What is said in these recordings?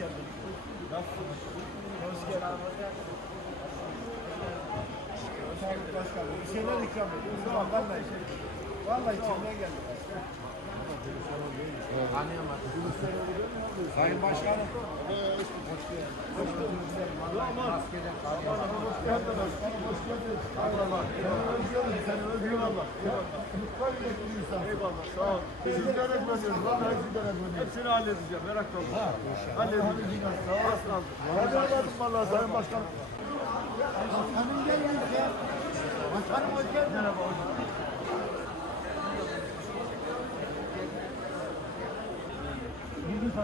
geldin. Nasılsın? Hoş geldin. Sağlık başkanım. Bir şeyler ikram ediyoruz. Tamam vallahi. Vallahi içimden geldi. Sayın Başkanım. Hoş geldin. Hoş geldin. Maskeden Hoş geldin başkanım. Hoş geldin. Eyvallah. Seni özlüyorum. Eyvallah. Mutfak bekliyor insan. Eyvallah. Sağ ol. Sizden ekmediyoruz. Vallahi sizden ekmediyoruz. Hepsini halledeceğim merak etme. Halledeceğiz. Sağ olasın. Hadi anladım vallahi Sayın Başkanım. Başkanım gelmiş ya. Başkanım hoş geldin. Merhaba hocam. Bir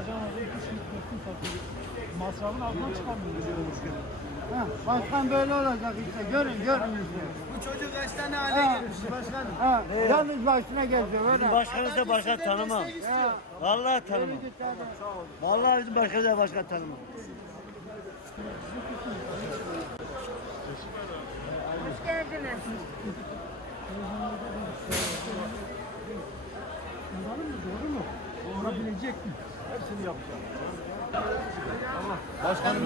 sacan orada iki dörtün satıyor. Masrafın altından çıkamıyoruz. Ha, başkan böyle olacak işte. Görün görün işte. Bu çocuk kaç tane hale gelmiş başkanım? Ha, yalnız başına geziyor öyle. Başkanı da başkan tanımam. Vallahi tanımam. Vallahi bizim başkanı da başkan tanımam. Hoş geldiniz. Kullanır mı? Doğru mu? Olabilecek mi? Hepsini yapacağım. Başkanım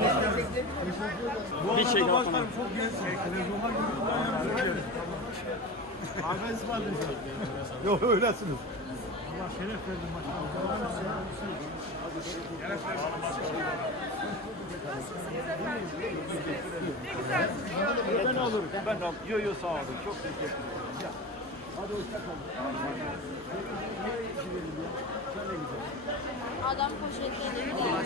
Bir şey başkanım çok gençsin. Televizyonlar gibi kullanıyoruz. Abi ısmarlayacağım. Yok öylesiniz. Allah şeref verdin başkanım. Ben alırım. Ben alırım. Yo yo sağ olun. Çok teşekkür ederim. Adam poşetleri gidiyor.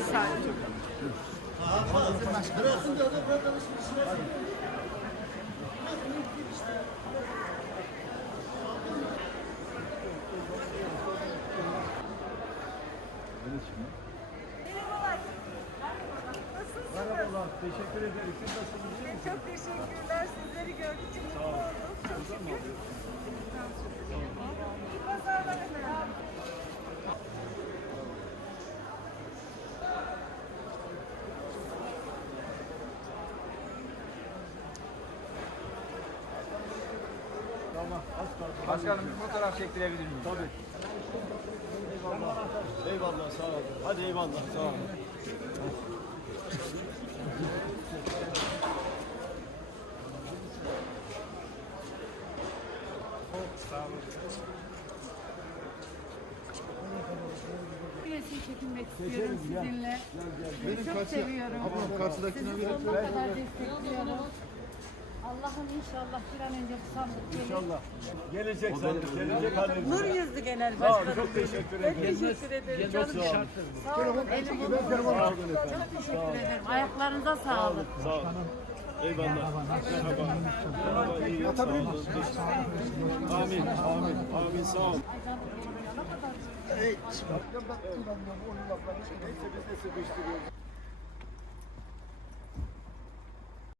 Merhabalar. Teşekkür ederim. Siz nasılsınız? Çok teşekkürler. Sizleri gördük. Başkanım bir fotoğraf çektirebilir miyim? Tabii. Eyvallah. Eyvallah sağ ol. Hadi eyvallah sağ ol. Resim çekilmek istiyorum sizinle. Sizi çok seviyorum. Karşıdakine Sizi sonuna kadar destekliyorum. Allah'ım inşallah bir an önce bu sandık gelir. İnşallah. Gelecek sandık. Gelecek halimiz. Nur yüzlü genel Sağ olun. başkanım. Çok teşekkür Ben ederim. teşekkür ederim. Canım Çok sağ olun. Sağ olun. Elim olun. Çok teşekkür ederim. Ayaklarınıza sağlık. Sağ olun. Eyvallah. Merhaba. Merhaba. iyi. Sağ olun. Amin. Amin. Amin. Sağ olun. Neyse biz de sıkıştırıyoruz.